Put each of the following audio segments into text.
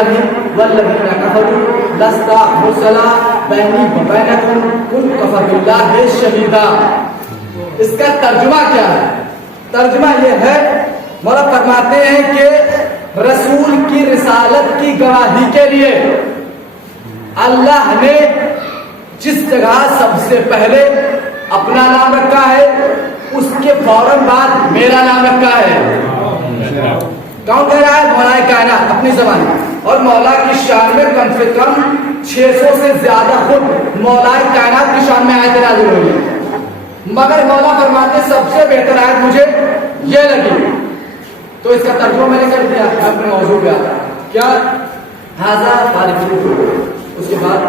الله والذين كفروا لست مرسلا بيني وبينكم كن كفى بالله شهيدا. اس کا ترجمہ کیا ہے؟ ترجمہ یہ ہے، مولا فرماتے ہیں کہ رسول کی رسالت کی گواہی کے لیے اللہ نے جس جگہ سب سے پہلے اپنا نام رکھا ہے اس کے فوراً بعد میرا نام رکھا ہے. کون کہہ رہا ہے؟ مولا کائنات اپنی زبان میں. اور مولا کی شان میں کم سے کم 600 سے زیادہ خود مولا کائنات کی شان میں آیت نازل ہوئی، مگر مولا فرماتے سب سے بہتر آیت مجھے یہ لگی. تو اس کا ترجمہ میں نے کر دیا اپنے موضوع پہ آتا کیا حاضہ فارغ. اس کے بعد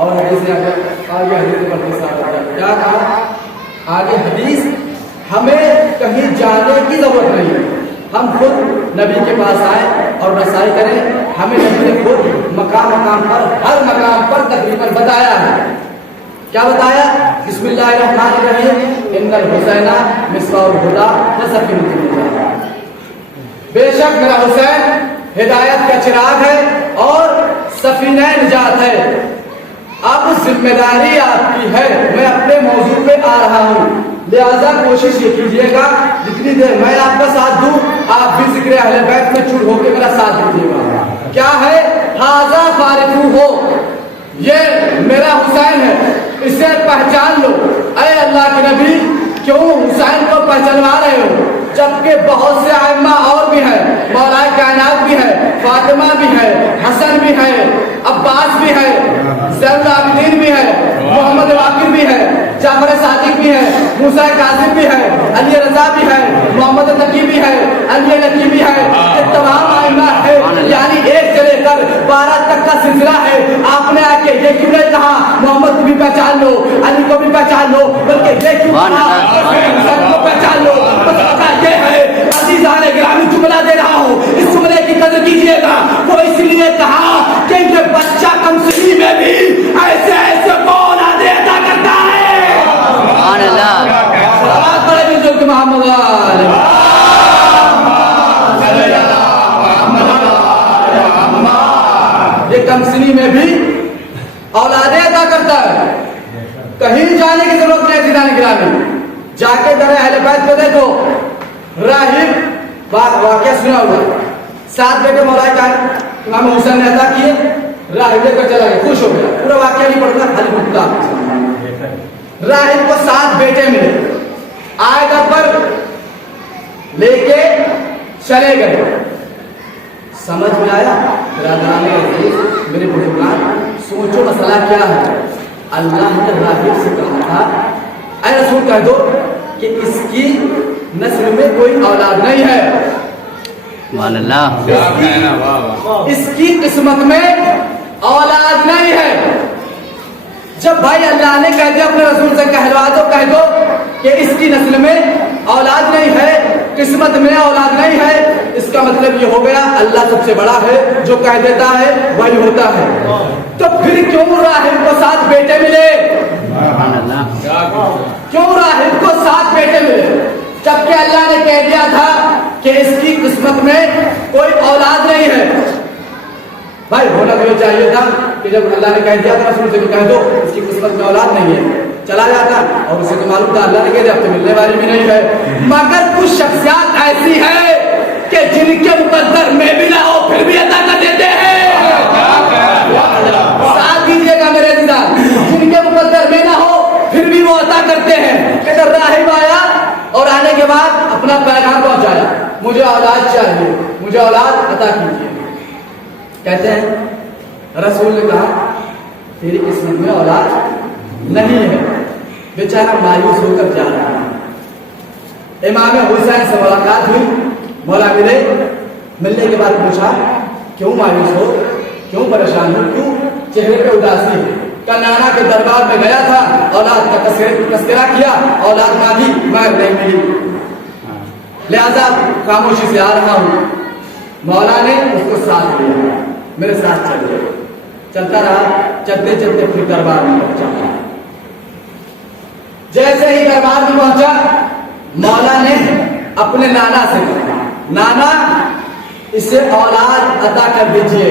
اور حدیث آگے حدیث پڑھتے کیا کہا؟ آگے حدیث ہمیں کہیں جانے کی ضرورت نہیں ہے، ہم خود نبی کے پاس آئے اور رسائی کریں. ہمیں نبی نے خود مقام مقام پر ہر مقام پر تقریباً بتایا ہے. کیا بتایا؟ بسم اللہ الرحمن الرحیم ان الحسین مصباح الہدی وسفینۃ النجاۃ. بے شک میرا حسین ہدایت کا چراغ ہے اور سفینہ نجات ہے. اب ذمہ داری آپ کی ہے، میں اپنے موضوع پہ آ رہا ہوں، لہذا کوشش یہ کیجیے گا جتنی دیر میں آپ کا ساتھ دوں آپ بھی ذکر اہل بیت میں چڑ ہو کے میرا ساتھ دیجیے گا. کیا ہے؟ حاضہ فارغ ہو، یہ میرا حسین ہے، اسے پہچان لو. اے اللہ کے نبی کیوں حسین کو پہچانوا رہے ہو جبکہ بہت سے ائمہ اور بھی ہیں، مولا کائنات بھی ہے، فاطمہ بھی ہے، حسن بھی ہے، عباس بھی ہے، زین العابدین بھی ہے، محمد باقر بھی ہے، جعفر صادق بھی ہے، موسیٰ کاظم بھی ہے، علی رضا بھی ہے، محمد تقی بھی ہے، علی نقی بھی ہے. یہ تمام ائمہ ہے، یعنی ایک سے لے کر 12 تک کا سلسلہ ہے. آپ نے آ کے یہ کیوں نہیں کہا محمد کو بھی پہچان لو، علی کو بھی پہچان لو، بلکہ یہ کیوں کہا حسین کو پہچان لو؟ یہ ہے عزیزان گرامی جملہ دے رہا ہوں، اس جملے کی قدر کیجیے گا. وہ اس لیے کہا کہ یہ بچہ کم سنی میں بھی ایسے ایسے کون آدھے ادا کرتا ہے. سبحان اللہ. صلوات پڑھے بزرگ محمد یہ کم سنی میں بھی اولادیں ادا کرتا ہے. کہیں جانے کی ضرورت نہیں. عزیزان گرامی جا کے در اہل بیت کو دیکھو. راہب واقعہ سنا ہوا، 7 بیٹے مولا کا امام حسین نے عطا کیے، راہب لے کر چلا گیا، خوش ہو گیا. پورا واقعہ نہیں پڑھتا، خالی مدعا. راہب کو 7 بیٹے ملے، آئے گھر پر لے کے چلے گئے. سمجھ میں آیا؟ برادران عزیز میرے بزرگان، سوچو مسئلہ کیا ہے. اللہ نے راہب سے کہا تھا اے رسول کہہ دو کہ اس کی نسل میں کوئی اولاد نہیں ہے، اس کی قسمت میں اولاد نہیں ہے. جب بھائی اللہ نے کہہ دیا اپنے رسول سے کہلوا دو، کہہ دو کہ اس کی نسل میں اولاد نہیں ہے، قسمت میں اولاد نہیں ہے، اس کا مطلب یہ ہو گیا اللہ سب سے بڑا ہے، جو کہہ دیتا ہے وہی ہوتا ہے. تو پھر کیوں راہب کو 7 بیٹے ملے؟ کیوں راہب کو 7 بیٹے ملے جبکہ اللہ نے کہہ دیا تھا کہ اس کی قسمت میں کوئی اولاد نہیں ہے؟ بھائی ہونا تو یہ چاہیے تھا کہ جب اللہ نے کہہ دیا تھا رسول سے کہہ دو اس کی قسمت میں اولاد نہیں ہے، چلا جاتا اور اسے تو معلوم تھا اللہ نے کہہ دیا اب تو ملنے والی بھی نہیں ہے. مگر کچھ شخصیات ایسی ہے کہ جن کے مقدر میں بھی نہ ہو پھر بھی عطا کر دیتے ہیں. ساتھ دیجیے گا میرے عزیزان، جن کے مقدر میں نہ ہو پھر بھی وہ عطا کرتے ہیں. کہ راہب آیا اور آنے کے بعد اپنا پیغام پہنچایا، مجھے اولاد چاہیے، مجھے اولاد عطا کیجیے. کہتے ہیں رسول نے کہا تیری قسمت میں اولاد نہیں ہے. بیچارہ مایوس ہو کر جا رہا ہے. امام حسین سے ملاقات ہوئی، مولا ملے، ملنے کے بعد پوچھا کیوں مایوس ہو، کیوں پریشان ہو، کیوں چہرے پہ اداسی ہے؟ کہ نانا کے دربار میں گیا تھا، اولاد کا تذکرہ کیا، اولاد مانگی مگر نہیں ملی، لہذا خاموشی سے آ رہا ہوں. مولا نے اس کو ساتھ لیا، میرے ساتھ چل گئے. چلتا رہا، چلتے چلتے پھر دربار میں پہنچا. جیسے ہی دربار میں پہنچا مولا نے اپنے نانا سے کہا نانا اسے اولاد عطا کر دیجئے.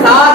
7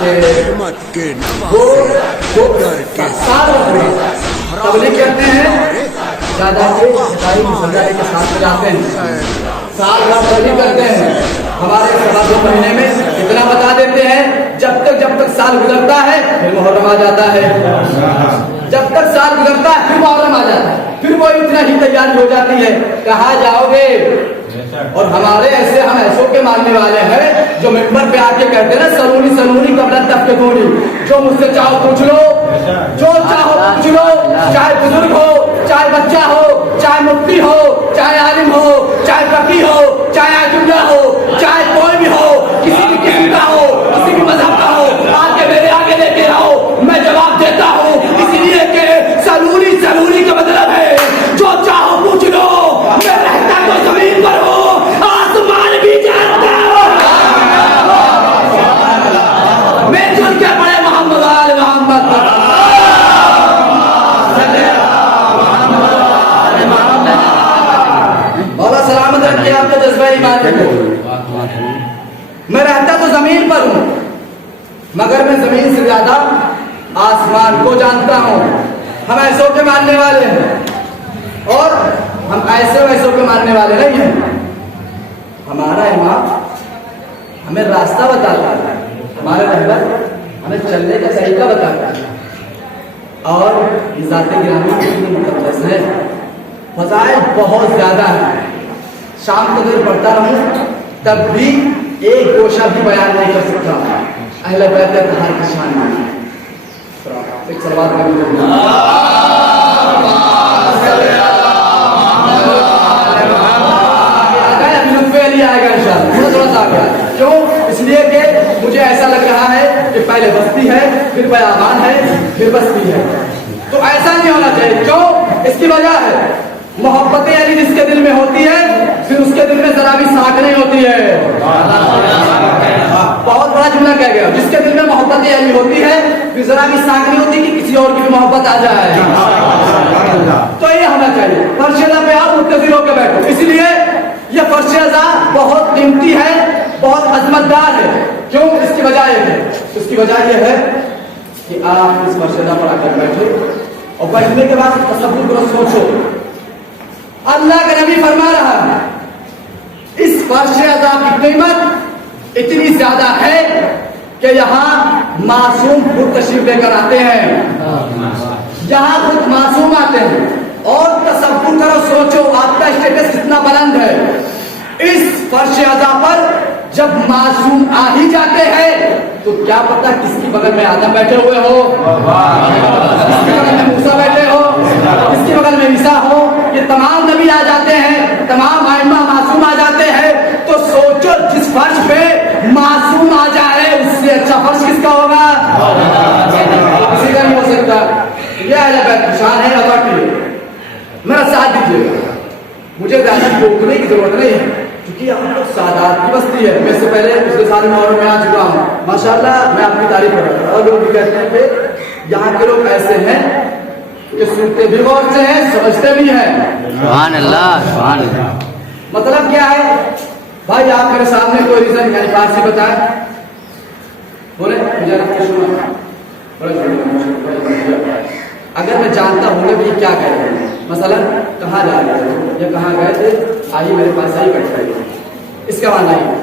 کہ وہ جو سال تبلیغ کرتے ہیں زیادہ کے سزائے کے ساتھ جاتے ہیں، سال بھر تبلیغ کرتے ہیں، ہمارے سوا 2 مہینے میں اتنا بتا دیتے ہیں، جب تک سال گزرتا ہے پھر محرم آ جاتا ہے، جب تک سال گزرتا ہے پھر محرم آ جاتا ہے، پھر وہ اتنا ہی تیاری ہو جاتی ہے، کہاں جاؤ گے؟ اور ہمارے ایسے ہم ایسوں کے ماننے والے ہیں جو ممبر پہ آ کے کہتے ہیں نا سلونی قبل تفقدونی، جو مجھ سے چاہو پوچھ لو، جو چاہو پوچھ لو، چاہے بزرگ ہو، چاہے بچہ ہو، چاہے مفتی ہو، چاہے عالم ہو، چاہے فقیہ ہو، چاہے عجوبہ ہو، چاہے کوئی بھی ہو، کسی بھی قسم کا ہو، کسی بھی مذہب کا ہو، آ کے میرے آگے لے کے آؤ، میں جواب دیتا ہوں، اس لیے کہ سلونی کا مطلب ہے جو چاہو پوچھ لو، میں رہتا تو زمین پر ہوں، آسمان بھی جانتا ہوں، میں چن کے پڑے محمد آل محمد، مولا سلامت رکھے آپ کے جذبہ ایمانی کو۔ میں رہتا تو زمین پر ہوں مگر میں زمین سے زیادہ آسمان کو جانتا ہوں۔ ہم ایسوں کے ماننے والے ہیں اور ہم ایسے ویسوں کے ماننے والے نہیں ہیں۔ ہمارا امام ہمیں راستہ بتاتا ہے، ہمارے رہبر ہمیں چلنے کا طریقہ بتاتا ہے، اور ذات گرامی کتنی مقدس ہے، فضائل بہت زیادہ ہیں۔ شام کو دیر پڑھتا رہوں تب بھی ایک گوشہ بھی بیان نہیں کر سکتا اہل بیت اطہار کی شان میں۔ ایک صلوات کا کیوں؟ اس لیے کہ مجھے ایسا لگ رہا ہے کہ پہلے بستی ہے، پھر بیابان ہے، پھر بستی ہے، تو ایسا نہیں ہونا چاہیے۔ کیوں؟ اس کی وجہ ہے محبت علی جس کے دل میں ہوتی ہے پھر اس کے دل میں ذرا بھی ساکھ نہیں ہوتی ہے۔ بہت بڑا جملہ کہہ گیا، جس کے دل میں محبت علی ہوتی ہے پھر ذرا بھی ساکھ نہیں ہوتی کہ کسی اور کی بھی محبت آ جائے۔ تو یہ ہونا چاہیے، فرش ازاں پہ آپ متظر ہو کے بیٹھو۔ اس لیے یہ فرش ازاں بہت قیمتی ہے، بہت عظمت دار ہے۔ کیوں؟ اس کی وجہ یہ ہے، اس کی وجہ یہ ہے کہ آپ اس فرش ازاں پر آ کر بیٹھے اور بیٹھنے کے بعد تصور کرو، سوچو اللہ کا نبی فرما رہا ہے اس فرش ازاں کی قیمت اتنی زیادہ ہے کہ یہاں معصوم خود تشریف لے کر آتے ہیں، یہاں خود معصوم آتے ہیں، اور تصور کرو، سوچو آپ کا اسٹیٹس کتنا بلند ہے۔ اس فرش ازاں پر جب معصوم آ ہی جاتے ہیں تو کیا پتا کس کی بغل میں آدم بیٹھے ہوئے ہو، کس کی بغل میں موسیٰ بیٹھے ہو، کس کی بغل میں عیسیٰ ہو، یہ تمام نبی آ جاتے ہیں، تمام ائمہ معصوم آ جاتے ہیں۔ تو سوچو جس فرش پہ معصوم آ جائے اس سے اچھا فرش کس کا ہوگا؟ کسی کا نہیں ہو سکتا۔ یہ اہل بیت کی شان ہے، اللہ کی۔ میرا ساتھ دیجیے، مجھے زیادہ ٹوکنے کی ضرورت نہیں ہے کیونکہ ہم لوگ سادات کی بستی ہے۔ میں سے پہلے پچھلے سال محرم میں آ چکا ہوں، ماشاءاللہ میں آپ کی تعریف کر رہا ہوں، اور لوگ بھی کہتے ہیں کہ یہاں کے لوگ ایسے ہیں کہ سنتے بھی غور سے ہیں، سمجھتے بھی ہیں۔ سبحان اللہ، سبحان اللہ۔ مطلب کیا ہے بھائی؟ آپ میرے سامنے کوئی ریزن یعنی فارسی بتائیں، بولے اگر میں جانتا ہوں کہ یہ کیا کہہ رہے ہیں، مثلا کہاں جا رہے ہیں یا کہاں گئے تھے، آئیے میرے پاس آئیے بیٹھ جائیے، اس کا معنی ہے۔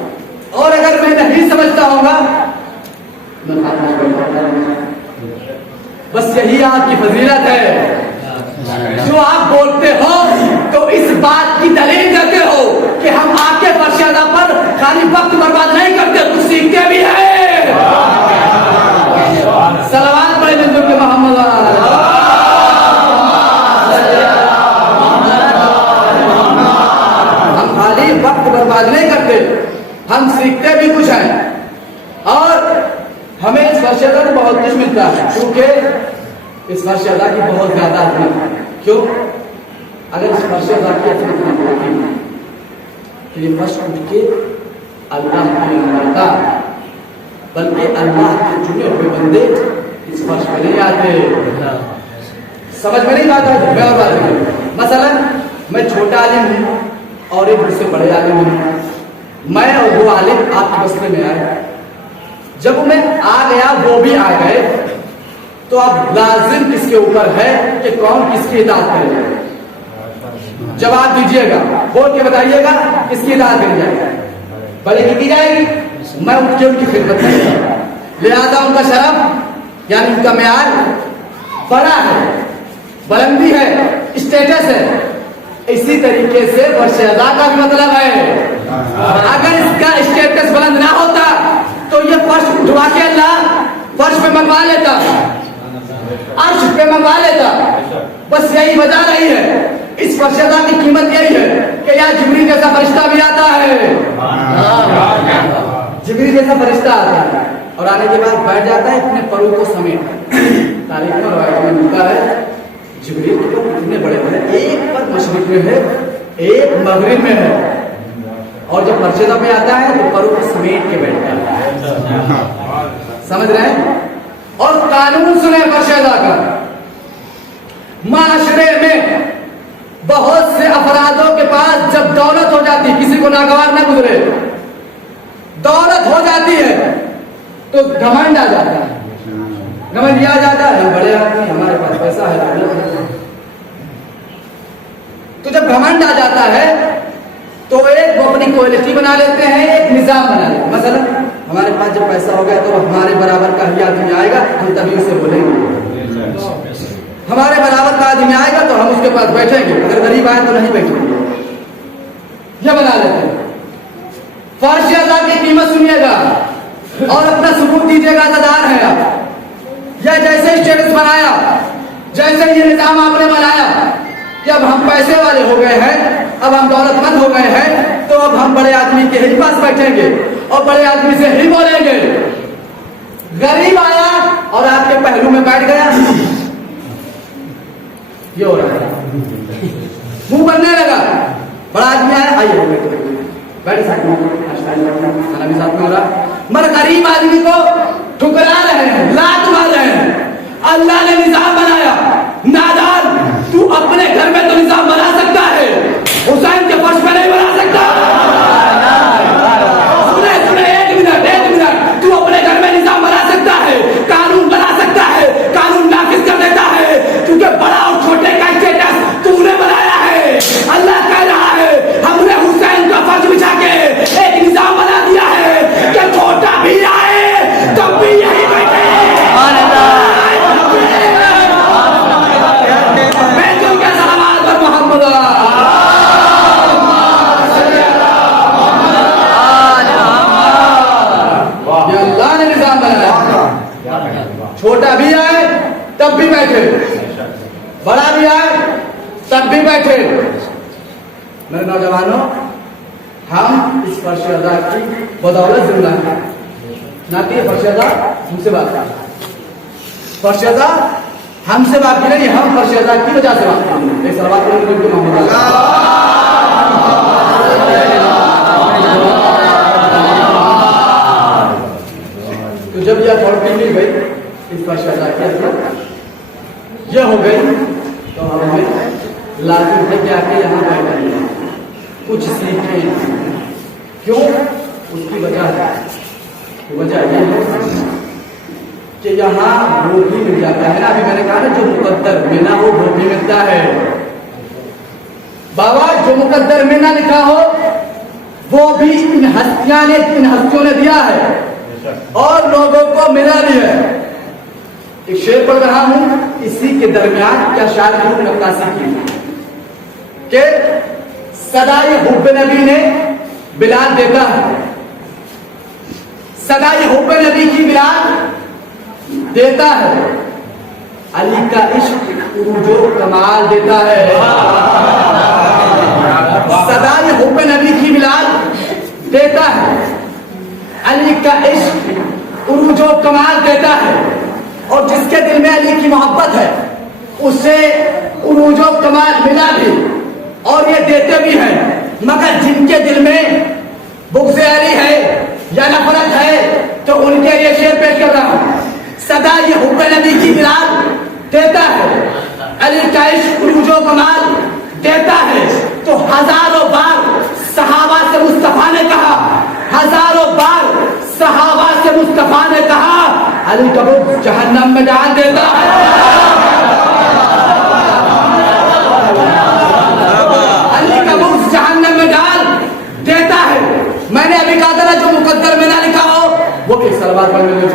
اور اگر میں نہیں سمجھتا ہوں گا بس یہی آپ کی فضیلت ہے، جو آپ بولتے ہو تو اس بات کی دلیل دیتے ہو کہ ہم آپ کے فرش ازاں پر خالی وقت برباد نہیں کرتے، کچھ سیکھتے بھی ہیں۔ صلوات پڑھیں حضور کے محمد، ہم خالی وقت برباد نہیں کرتے، ہم سیکھتے بھی کچھ ہیں، اور ہمیں اس فرش ازاں سے بہت کچھ ملتا ہے، کیونکہ اس فرش ازاں کی بہت زیادہ اہمیت ہے۔ کیوں؟ اگر اس فرش ازاں کی اہمیت نہ ہوتی تو یہ فرش اٹھ کے اللہ کے لیے ہوتا، بلکہ اللہ کے چنے ہوئے بندے اس فرش پہ نہیں آتے۔ سمجھ میں نہیں آتا؟ میں اور بات کروں، مثلا میں چھوٹا عالم ہوں اور ایک مجھ سے بڑے عالم ہوں، میں اور وہ عالم آپ کے بستے میں آئے، جب میں آ گیا وہ بھی آ گئے تو اب لازم کس کے اوپر ہے کہ کون کس کی اطاعت کرے گا؟ جواب دیجیے گا، بول کے بتائیے گا کس کی اطاعت کری جائے گا؟ بھلے کی جائے گی؟ میں اٹھ کے ان کی خدمت کروں گا، لہذا ان کا شرف یعنی ان کا معیار بڑا ہے، بلندی ہے، اسٹیٹس ہے۔ اسی طریقے سے فرش ادا کا بھی مطلب ہے اگر اس کا اسٹیٹس بلند نہ ہوتا تو یہ فرش اٹھوا کے اللہ فرش پہ منگوا لیتا، عرش پہ منگوا لیتا۔ بس یہی وجہ رہی ہے، اس فرش ادا کی قیمت یہی ہے کہ یہاں جبریل جیسا فرشتہ بھی آتا ہے، جبریل جیسا فرشتہ آتا ہے اور آنے کے بعد بیٹھ جاتا ہے اپنے پروں کو سمیٹ۔ تاریخ میں روایت میں ملتا ہے جبریل کے پر اتنے بڑے بڑے، ایک پر مشرق میں ہے ایک مغرب میں ہے، اور جب فرشتہ پہ آتا ہے تو پروں کو سمیٹ کے بیٹھتا ہے۔ سمجھ رہے ہیں؟ اور قانون سنے فرشتہ کا، معاشرے میں بہت سے افرادوں کے پاس جب دولت ہو جاتی، کسی کو ناگوار نہ گزرے، دولت ہو جاتی ہے تو گھمنڈ آ جاتا ہے، گھمنڈ یہ آ جاتا ہے بڑے آدمی ہمارے پاس پیسہ ہے۔ تو جب گھمنڈ آ جاتا ہے تو ایک وہ اپنی کوالٹی بنا لیتے ہیں، ایک نظام بنا لیتے ہیں۔ مثلا ہمارے پاس جب پیسہ ہو گیا تو ہمارے برابر کا ہی آدمی آئے گا، ہم تبھی اسے بولیں گے، ہمارے برابر کا آدمی آئے گا تو ہم اس کے پاس بیٹھیں گے، اگر غریب آئے تو نہیں بیٹھیں گے، یہ بنا لیتے ہیں۔ فرش ادا کی قیمت سنیے گا اور اپنا ثبوت دیجیے گا، عزادار ہیں آپ۔ یا جیسے اسٹیٹس بنایا، جیسے یہ نظام آپ نے بنایا کہ اب ہم پیسے والے ہو گئے ہیں، اب ہم دولت مند ہو گئے ہیں، تو اب ہم بڑے آدمی کے ہی پاس بیٹھیں گے اور بڑے آدمی سے ہی بولیں گے۔ غریب آیا اور آپ کے پہلو میں بیٹھ گیا، یہ ہو رہا ہے، منہ بننے لگا۔ بڑا آدمی آیا، آئیے بیٹھے ساتھ میں کھانا بھی ساتھ میں ہو رہا، مگر غریب آدمی کو ٹھکرا رہے ہیں، لات مار رہے ہیں۔ اللہ نے نظام بنایا، نادان تو اپنے گھر میں تو نظام بنا سکتا ہے، حسین کے فرش پہ نہیں بنا سکتا۔ سنے ایک منٹ، تو اپنے گھر میں نظام بنا سکتا ہے، قانون بنا سکتا ہے، قانون نافذ کر دیتا ہے، کیونکہ بڑا اور چھوٹے کا اسٹیٹس تو نے بنایا ہے۔ اللہ کہہ رہا ہے ہم نے حسین کا فرش بچھا کے ایک نظام بنا دیا ہے کہ چھوٹا بھی آئے تب بھی یہی بیٹھے۔ چھوٹا بھی آئے تب بھی بیٹھے، بڑا بھی آئے تب بھی بیٹھے۔ میرے نوجوانوں، ہم اس فرش ادا کی بدولت زندہ ہیں، نہ کہ فرش ادا ہم سے بات کریں، فرش ادا ہم سے بات کی نہیں، ہم فرش ادا کی وجہ سے بات کریں۔ ایک سوال محمد تو جب یہ اتھارٹی مل گئی اس فرش ادا کے اندر یہ ہو گئی تو ہمیں لازم ہے کہ آ کے یہاں بیٹھیں، کچھ سیکھیں۔ کیوں؟ اس کی وجہ ہے، وجہ یہ ہے کہ یہاں وہ بھی مل جاتا ہے نا، ابھی میں نے کہا نا جو مقدر میں نہ ہو وہ بھی ملتا ہے۔ بابا جو مقدر میں نہ لکھا ہو وہ بھی ان ہستیوں نے دیا ہے اور لوگوں کو ملا بھی ہے۔ ایک شعر پڑھ رہا ہوں، اسی کے درمیان کیا شاعر کی نقاشی کی کہ صدائے حب نبی نے بلال دیتا ہے، صدائے حب نبی کی بلال دیتا ہے، علی کا عشق عروج و کمال دیتا ہے۔ صدائے حب نبی کی بلال دیتا ہے، علی کا عشق عروج و کمال دیتا ہے، اور جس کے دل میں علی کی محبت ہے اسے عروج و کمال ملا بھی اور یہ دیتے بھی ہیں، مگر جن کے دل میں بغض علی ہے یا نفرت ہے تو ان کے لیے شعر پیش کر رہا ہوں۔ صدا یہ حب نبی کی بلال دیتا ہے، علی کا عشق عروج و کمال دیتا ہے، تو ہزاروں بار صحابہ سے مصطفیٰ نے کہا، ہزاروں بار صحابہ سے مصطفیٰ نے کہا علی کا بغض جہنم میں ڈال دیتا ہے. علی کا بغض جہنم میں ڈال دیتا ہے. میں نے ابھی کہا تھا نا جو مقدر میں نہ لکھا ہو وہ ایک صلوات پڑھنے میں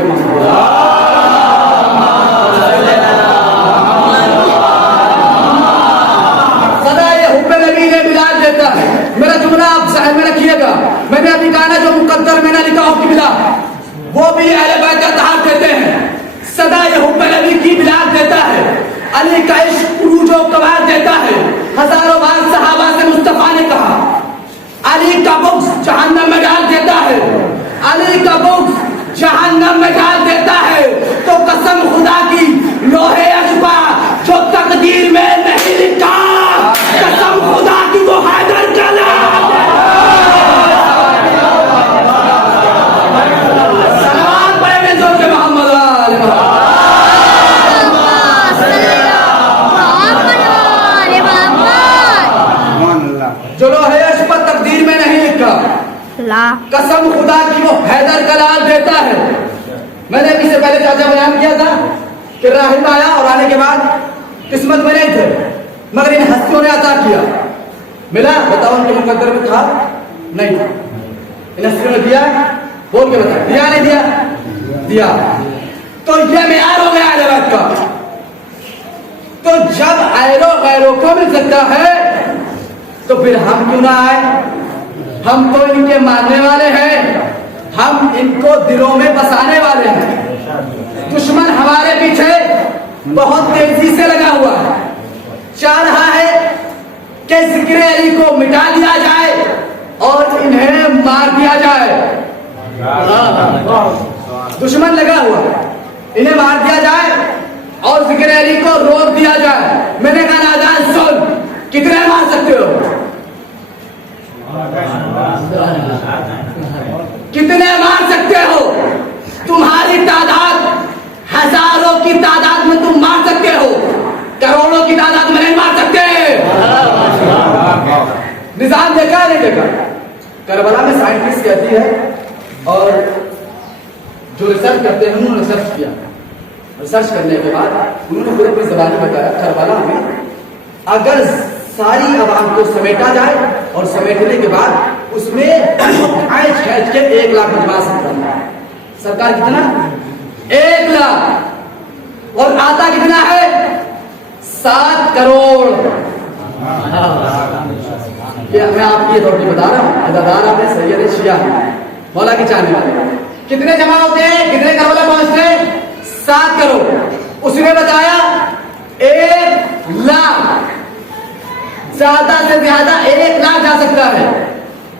میرا جملہ آپ ذہن میں رکھیے گا. میں نے ابھی کہا نا جو مقدر میں نہ لکھا ہو قبلہ وہ بھی اہل بیت کا اتحاد دیتے ہیں. صدا یہ حب نبی کی بلاد دیتا ہے. علی کا عشق عروج و قوار دیتا ہے. ہزاروں بار صحابہ سے مصطفیٰ نے کہا علی کا بغض جہنم میں ڈال دیتا ہے. علی کا بغض جہنم میں ڈال دیتا ہے. تو قسم خدا کی لوہے اشبا جو تقدیر میں نہیں لکھا قسم خدا کی وہ حیدر کا نام. سلام پڑھیں جو کہ محمد جو لوہے اشبا تقدیر میں نہیں لکھا قسم خدا کی وہ حیدر کا نام دیتا ہے. میں نے ابھی سے پہلے چاچا بیان کیا تھا کہ راہب آیا اور آنے کے بعد قسمت میں نہیں تھے مگر ان ہستیوں نے عطا کیا. ملا بتاؤ ان کے مقدر میں تھا نہیں تھا. ان ہستیوں نے دیا بول کے بتا دیا نہیں دیا دیا. تو یہ معیار ہو گیا اہل بیت کا. تو جب اہل و غیروں کو مل سکتا ہے تو پھر ہم کیوں نہ آئے. ہم تو ان کے ماننے والے ہیں. ہم ان کو دلوں میں بسانے والے ہیں. دشمن ہمارے پیچھے بہت تیزی سے لگا ہوا ہے. چاہ رہا ہے کہ ذکر علی کو مٹا دیا جائے اور انہیں مار دیا جائے. دشمن لگا ہوا انہیں مار دیا جائے اور ذکر علی کو روک دیا جائے. میں نے کہا نادان سن کتنے مار سکتے ہو کتنے مار سکتے ہو. تمہاری تعداد ہزاروں کی تعداد میں تم مار سکتے ہو کروڑوں کی تعداد میں نہیں مار سکتے. نظام دیکھا نہیں دیکھا. کربلا میں سائنٹسٹ کہتی ہے اور جو ریسرچ کرتے ہیں انہوں نے ریسرچ کیا. ریسرچ کرنے کے بعد انہوں نے پورے اپنی زبانی بتایا کربلا میں اگر ساری عوام کو سمیٹا جائے اور سمیٹنے کے بعد اس میں کھینچ کھینچ کے 1 لاکھ بجوا سکتا ہے. سرکار کتنا 1 لاکھ اور آتا کتنا ہے 7 کروڑ. یہ میں آپ کی اتھارٹی بتا رہا ہوں. ادادار آپ نے سید شیعہ مولا کی چاہنے والے کتنے جمع ہوتے ہیں کتنے کربلا پہنچتے ہیں 7 کروڑ. اس نے بتایا 1 لاکھ زیادہ سے زیادہ 1 لاکھ جا سکتا ہے.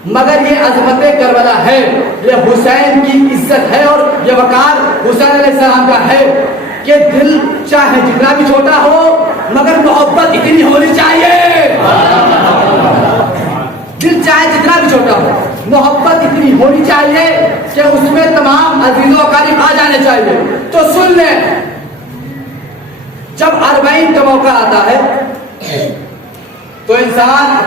مگر یہ عظمت کربلا ہے. یہ حسین کی عزت ہے اور یہ وقار حسین علیہ السلام کا ہے کہ دل چاہے جتنا بھی چھوٹا ہو مگر محبت اتنی ہونی چاہیے. دل چاہے جتنا بھی چھوٹا ہو محبت اتنی ہونی چاہیے کہ اس میں تمام عزیز و اقارب آ جانے چاہیے. تو سن لیں جب 40 کا موقع آتا ہے تو انسان